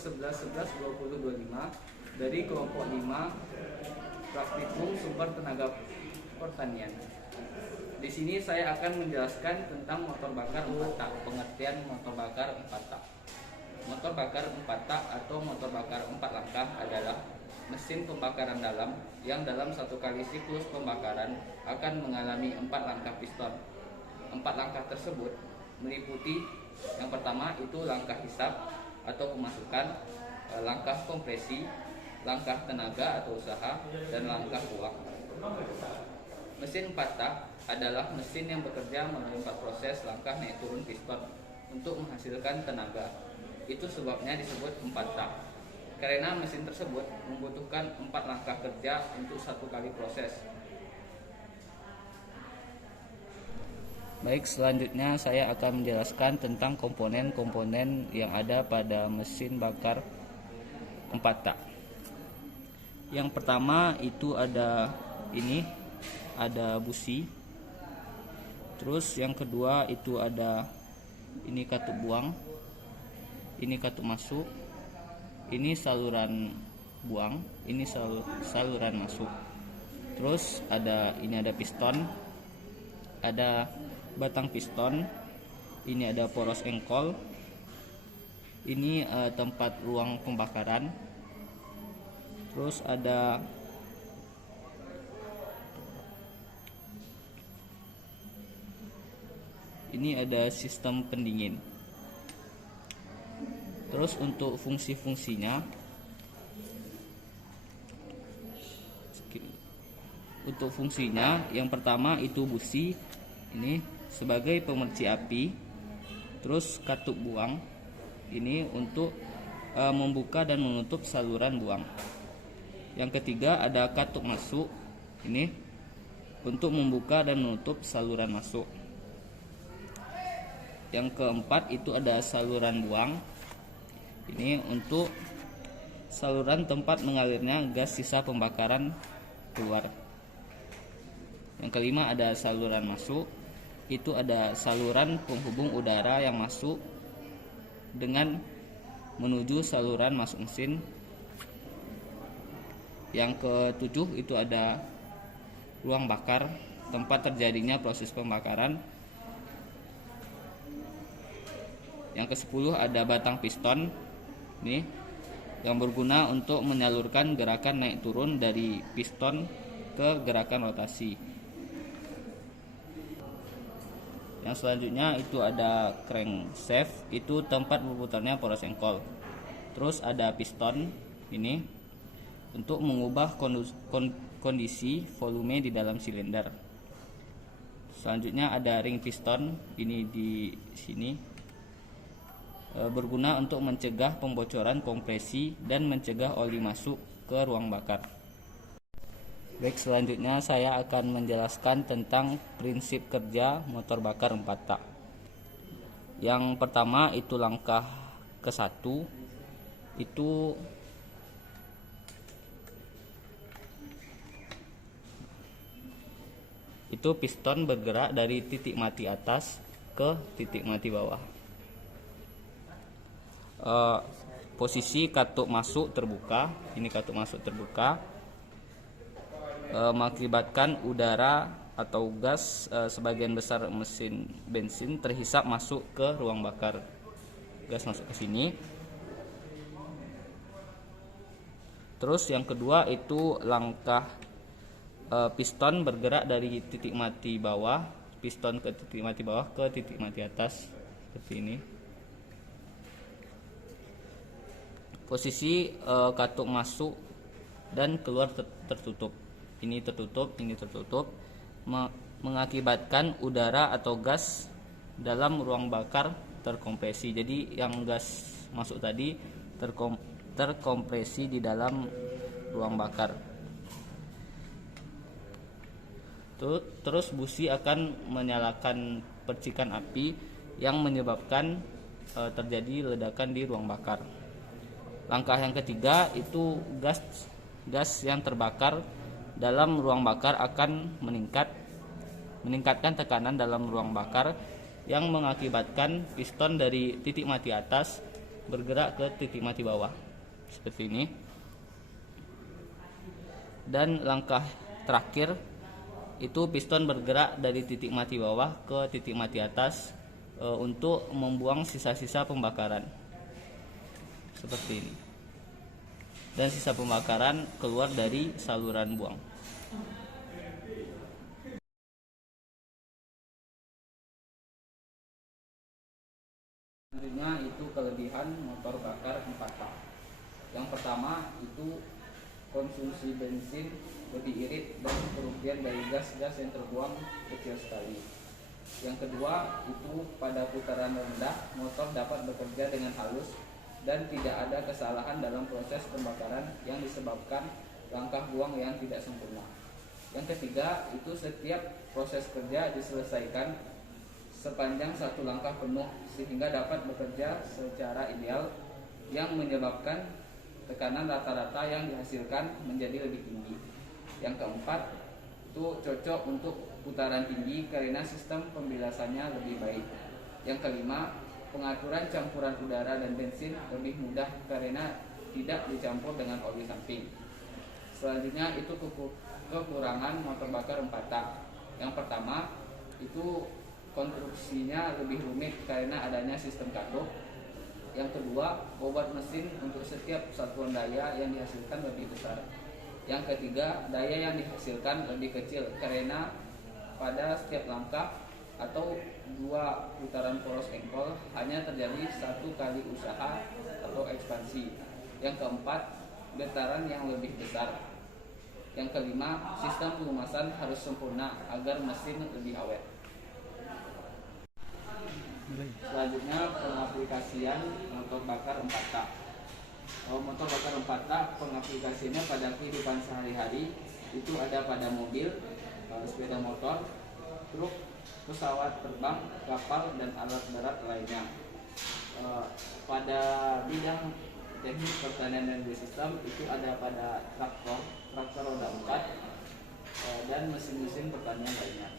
11-11-2025 dari kelompok 5 Praktikum Sumber Tenaga Pertanian. Di sini saya akan menjelaskan tentang motor bakar 4 tak. Pengertian motor bakar 4 tak. Motor bakar 4 tak atau motor bakar 4 langkah adalah mesin pembakaran dalam yang dalam satu kali siklus pembakaran akan mengalami 4 langkah piston. 4 langkah tersebut meliputi yang pertama itu langkah hisap atau pemasukan, langkah kompresi, langkah tenaga atau usaha, dan langkah buang. Mesin 4 tak adalah mesin yang bekerja melalui 4 proses langkah naik turun piston untuk menghasilkan tenaga. Itu sebabnya disebut 4 tak. Karena mesin tersebut membutuhkan 4 langkah kerja untuk satu kali proses. Baik, selanjutnya saya akan menjelaskan tentang komponen-komponen yang ada pada mesin bakar 4 tak. Yang pertama itu ada busi. Terus yang kedua itu ada ini katup buang, ini katup masuk, ini saluran buang, ini saluran masuk. Terus ada piston, ada batang piston, ini ada poros engkol, ini tempat ruang pembakaran. Terus ini ada sistem pendingin. Terus untuk fungsi-fungsinya, yang pertama itu busi ini sebagai pemerci api. Terus katup buang ini untuk membuka dan menutup saluran buang. Yang ketiga ada katup masuk ini untuk membuka dan menutup saluran masuk. Yang keempat itu ada saluran buang ini untuk saluran tempat mengalirnya gas sisa pembakaran keluar. Yang kelima ada saluran masuk, itu ada saluran penghubung udara yang masuk dengan menuju saluran masuk mesin. Yang ketujuh itu ada ruang bakar, tempat terjadinya proses pembakaran. Yang ke-10 ada batang piston nih, yang berguna untuk menyalurkan gerakan naik turun dari piston ke gerakan rotasi. Yang selanjutnya itu ada crankshaft, itu tempat berputarnya poros engkol. Terus ada piston ini untuk mengubah kondisi volume di dalam silinder. Selanjutnya ada ring piston ini di sini, berguna untuk mencegah pembocoran kompresi dan mencegah oli masuk ke ruang bakar. Baik, selanjutnya saya akan menjelaskan tentang prinsip kerja motor bakar 4 tak. Yang pertama itu langkah ke-1 itu piston bergerak dari titik mati atas ke titik mati bawah. Posisi katup masuk terbuka, ini katup masuk terbuka, mengakibatkan udara atau gas sebagian besar mesin bensin terhisap masuk ke ruang bakar. Gas masuk ke sini. Terus yang kedua itu langkah piston bergerak dari titik mati bawah, piston ke titik mati bawah ke titik mati atas seperti ini. Posisi katup masuk dan keluar tertutup. Ini tertutup, ini tertutup, mengakibatkan udara atau gas dalam ruang bakar terkompresi. Jadi yang gas masuk tadi terkompresi di dalam ruang bakar. Terus busi akan menyalakan percikan api yang menyebabkan terjadi ledakan di ruang bakar. Langkah yang ketiga itu gas yang terbakar dalam ruang bakar akan meningkatkan tekanan dalam ruang bakar yang mengakibatkan piston dari titik mati atas bergerak ke titik mati bawah seperti ini. Dan langkah terakhir itu piston bergerak dari titik mati bawah ke titik mati atas untuk membuang sisa-sisa pembakaran seperti ini. Dan sisa pembakaran keluar dari saluran buang. Selanjutnya itu kelebihan motor bakar 4 tak. Yang pertama itu konsumsi bensin lebih irit dan kerugian dari gas-gas yang terbuang kecil sekali. Yang kedua itu pada putaran rendah motor dapat bekerja dengan halus dan tidak ada kesalahan dalam proses pembakaran yang disebabkan langkah buang yang tidak sempurna. Yang ketiga itu setiap proses kerja diselesaikan sepanjang satu langkah penuh sehingga dapat bekerja secara ideal yang menyebabkan tekanan rata-rata yang dihasilkan menjadi lebih tinggi. Yang keempat itu cocok untuk putaran tinggi karena sistem pembilasannya lebih baik. Yang kelima, pengaturan campuran udara dan bensin lebih mudah karena tidak dicampur dengan oli samping. Selanjutnya itu kekurangan motor bakar 4 tak. Yang pertama itu konstruksinya lebih rumit karena adanya sistem katup. Yang kedua, bobot mesin untuk setiap satuan daya yang dihasilkan lebih besar. Yang ketiga, daya yang dihasilkan lebih kecil karena pada setiap langkah atau 2 putaran poros engkol hanya terjadi 1 kali usaha atau ekspansi. Yang keempat, getaran yang lebih besar. Yang kelima, sistem pelumasan harus sempurna agar mesin lebih awet. Selanjutnya pengaplikasian motor bakar 4 tak. Motor bakar 4 tak pengaplikasiannya pada kehidupan sehari-hari itu ada pada mobil, sepeda motor, truk, pesawat terbang, kapal, dan alat berat lainnya. Pada bidang teknik pertanian dan biosistem itu ada pada traktor roda 4 dan mesin-mesin pertanian lainnya.